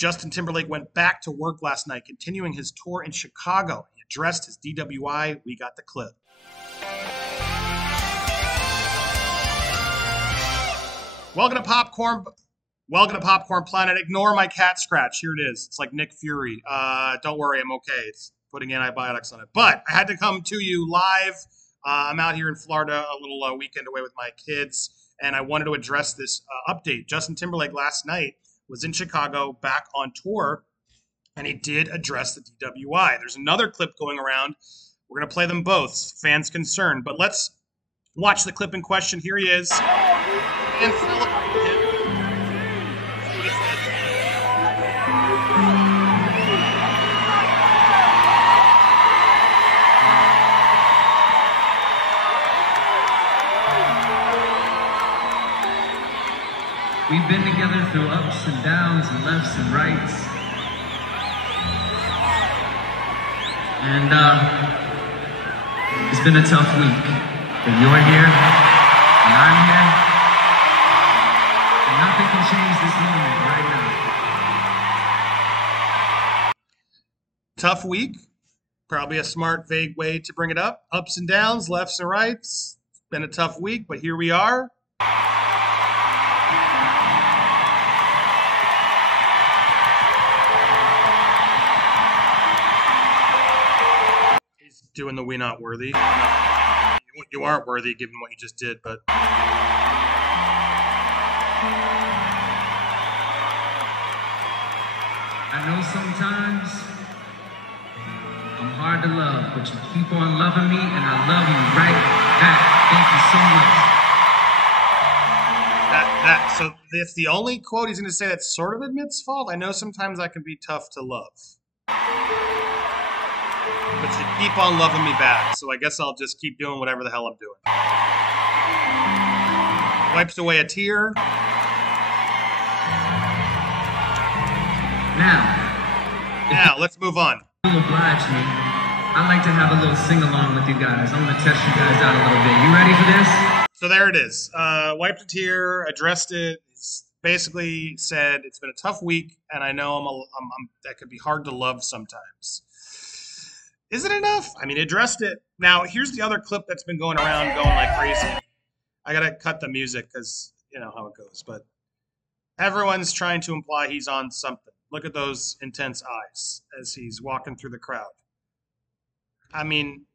Justin Timberlake went back to work last night, continuing his tour in Chicago. He addressed his DWI. We got the clip. Welcome to Popcorn. Welcome to Popcorn Planet. Ignore my cat scratch. Here it is. It's like Nick Fury. Don't worry, I'm okay. It's putting antibiotics on it. But I had to come to you live. I'm out here in Florida, a little weekend away with my kids, and I wanted to address this update. Justin Timberlake last night was in Chicago, back on tour, and he did address the DWI. There's another clip going around. We're going to play them both, fans concerned. But let's watch the clip in question. Here he is. And celebrate him. We've been together through ups and downs and lefts and rights. And it's been a tough week. But you're here, and I'm here, and nothing can change this moment right now. Tough week. Probably a smart, vague way to bring it up. Ups and downs, lefts and rights. It's been a tough week, but here we are. Doing the "we not worthy." You aren't worthy given what you just did, but I know sometimes I'm hard to love, but you keep on loving me, and I love you right back. Thank you so much. so it's the only quote he's going to say that sort of admits fault. I know sometimes I can be tough to love, but you keep on loving me back, so I guess I'll just keep doing whatever the hell I'm doing. Wipes away a tear. Now, let's move on. You'll oblige me. I like to have a little sing-along with you guys. I'm going to test you guys out a little bit. You ready for this? So there it is. Wiped a tear, addressed it. Basically said it's been a tough week, and I know that could be hard to love sometimes. Is it enough? I mean, addressed it. Now, here's the other clip that's been going around going like crazy. I got to cut the music because you know how it goes. But everyone's trying to imply he's on something. Look at those intense eyes as he's walking through the crowd. I mean,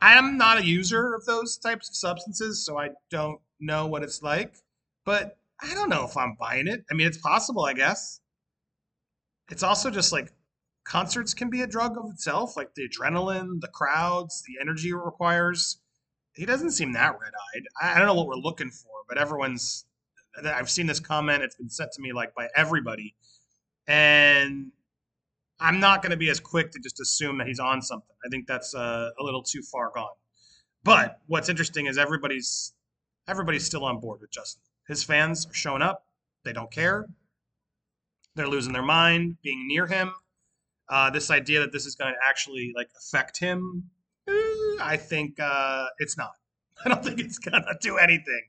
I am not a user of those types of substances, so I don't know what it's like. But I don't know if I'm buying it. I mean, it's possible, I guess. It's also just like, concerts can be a drug of itself, like the adrenaline, the crowds, the energy it requires. He doesn't seem that red-eyed. I don't know what we're looking for, but I've seen this comment. It's been sent to me like by everybody. And I'm not going to be as quick to just assume that he's on something. I think that's a little too far gone. But what's interesting is everybody's still on board with Justin. His fans are showing up. They don't care. They're losing their mind being near him. This idea that this is going to actually like affect him, I think it's not. I don't think it's going to do anything.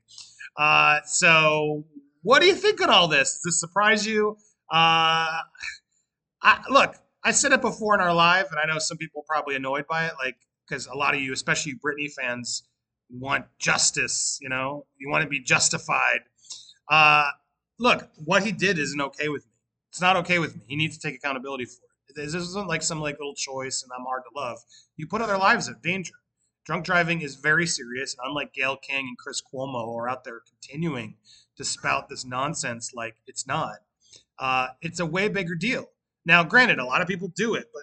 So what do you think of all this? Does this surprise you? Look, I said it before in our live, and I know some people are probably annoyed by it, like because a lot of you, especially you Britney fans, want justice. You know, you want to be justified. Look, what he did isn't okay with me. It's not okay with me. He needs to take accountability for it. This isn't like some like little choice and I'm hard to love. You put other lives in danger. Drunk driving is very serious. And unlike Gayle King and Chris Cuomo who are out there continuing to spout this nonsense like it's not, it's a way bigger deal. Now, granted, a lot of people do it, but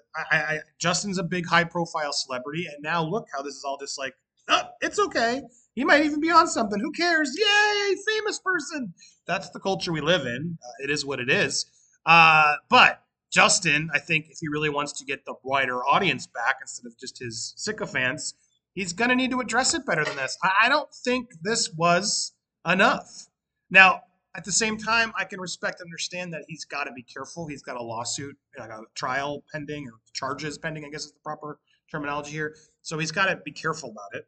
Justin's a big high profile celebrity. And now look how this is all just like, oh, it's okay. He might even be on something. Who cares? Yay, famous person. That's the culture we live in. It is what it is. But Justin, I think if he really wants to get the wider audience back instead of just his sycophants, he's going to need to address it better than this. I don't think this was enough. Now, at the same time, I can respect and understand that he's got to be careful. He's got a lawsuit, like a trial pending or charges pending, I guess is the proper terminology here. So he's got to be careful about it.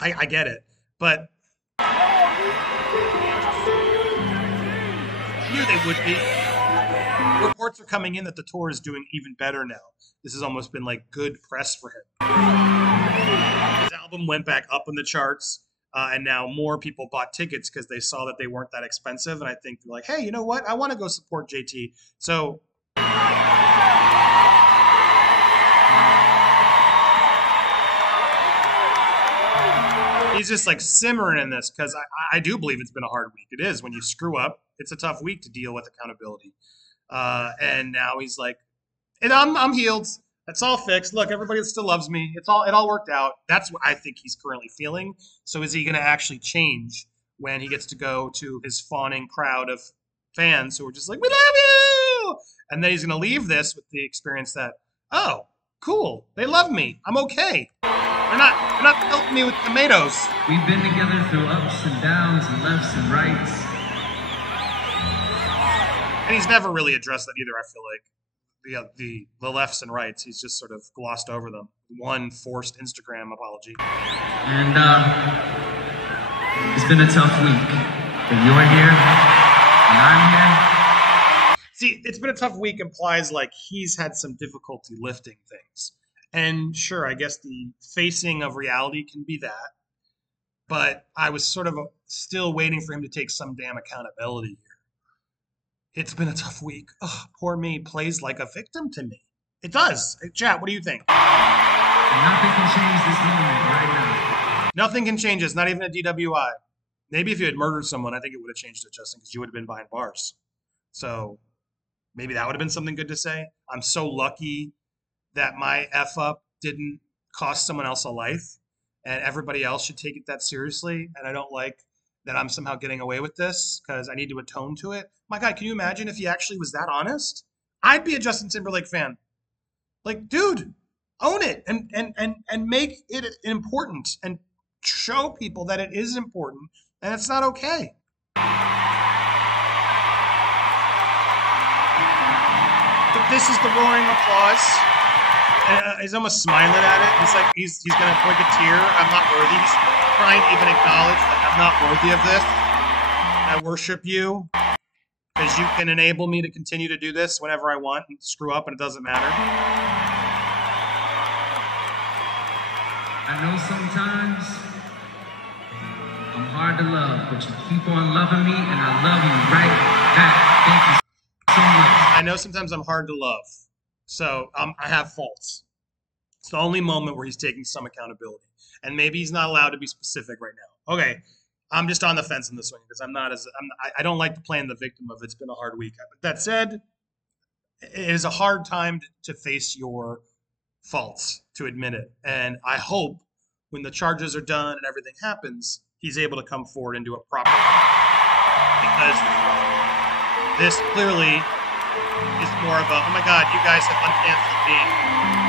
I get it. But I knew they would be. Reports are coming in that the tour is doing even better now. This has almost been like good press for him. His album went back up in the charts, and now more people bought tickets because they saw that they weren't that expensive. And I think they're like, hey, you know what? I want to go support JT. So he's just like simmering in this because I do believe it's been a hard week. It is. When you screw up, it's a tough week to deal with accountability. And now he's like, and I'm healed. That's all fixed. Look, everybody still loves me. It all worked out. That's what I think he's currently feeling. So is he going to actually change when he gets to go to his fawning crowd of fans who are just like, we love you? And then he's going to leave this with the experience that, oh, cool, they love me. I'm okay. They're not pelting me with tomatoes. We've been together through ups and downs and lefts and rights. And he's never really addressed that either, I feel like. The lefts and rights, he's just sort of glossed over them. One forced Instagram apology. And it's been a tough week. But you're here, and I'm here. See, it's been a tough week implies like he's had some difficulty lifting things. And sure, I guess the facing of reality can be that. But I was sort of still waiting for him to take some damn accountability here. It's been a tough week. Oh, poor me plays like a victim to me. It does. Hey, chat, what do you think? Nothing can change this moment right now. Nothing can change us, not even a DWI. Maybe if you had murdered someone, I think it would have changed it, Justin, because you would have been behind bars. So maybe that would have been something good to say. I'm so lucky that my F up didn't cost someone else a life, and everybody else should take it that seriously. And I don't like that I'm somehow getting away with this because I need to atone to it. My God, can you imagine if he actually was that honest? I'd be a Justin Timberlake fan. Like, dude, own it and make it important and show people that it is important and it's not okay. But this is the roaring applause. And he's almost smiling at it. He's like, he's gonna blink a tear. I'm not worthy. He's trying to even acknowledge that I'm not worthy of this. I worship you because you can enable me to continue to do this whenever I want and screw up and it doesn't matter. I know sometimes I'm hard to love, but you keep on loving me, and I love you right back. Thank you so much. I know sometimes I'm hard to love, so I have faults. It's the only moment where he's taking some accountability, and maybe he's not allowed to be specific right now. Okay, I'm just on the fence in this one because I don't like to play the victim of it's been a hard week. But that said, it is a hard time to face your faults, to admit it. And I hope when the charges are done and everything happens, he's able to come forward and do it properly. Because this clearly is more of a, oh my God, you guys have uncanceled me.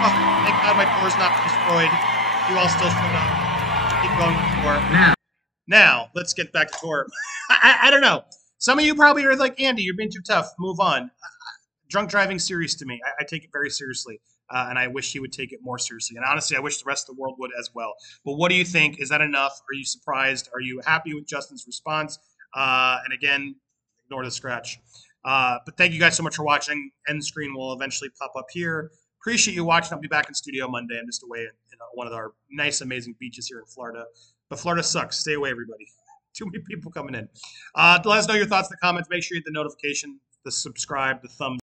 Oh, thank God my tour's not destroyed. You all still showed up. Keep going with the tour. Now, let's get back to tour. I don't know. Some of you probably are like, Andy, you're being too tough. Move on. Drunk driving serious to me. I take it very seriously. And I wish he would take it more seriously. And honestly, I wish the rest of the world would as well. But what do you think? Is that enough? Are you surprised? Are you happy with Justin's response? And again, ignore the scratch. But thank you guys so much for watching. End screen will eventually pop up here. Appreciate you watching. I'll be back in studio Monday. I'm just away in one of our nice, amazing beaches here in Florida. But Florida sucks. Stay away, everybody. Too many people coming in. Let us know your thoughts in the comments. Make sure you hit the notification, the subscribe, the thumbs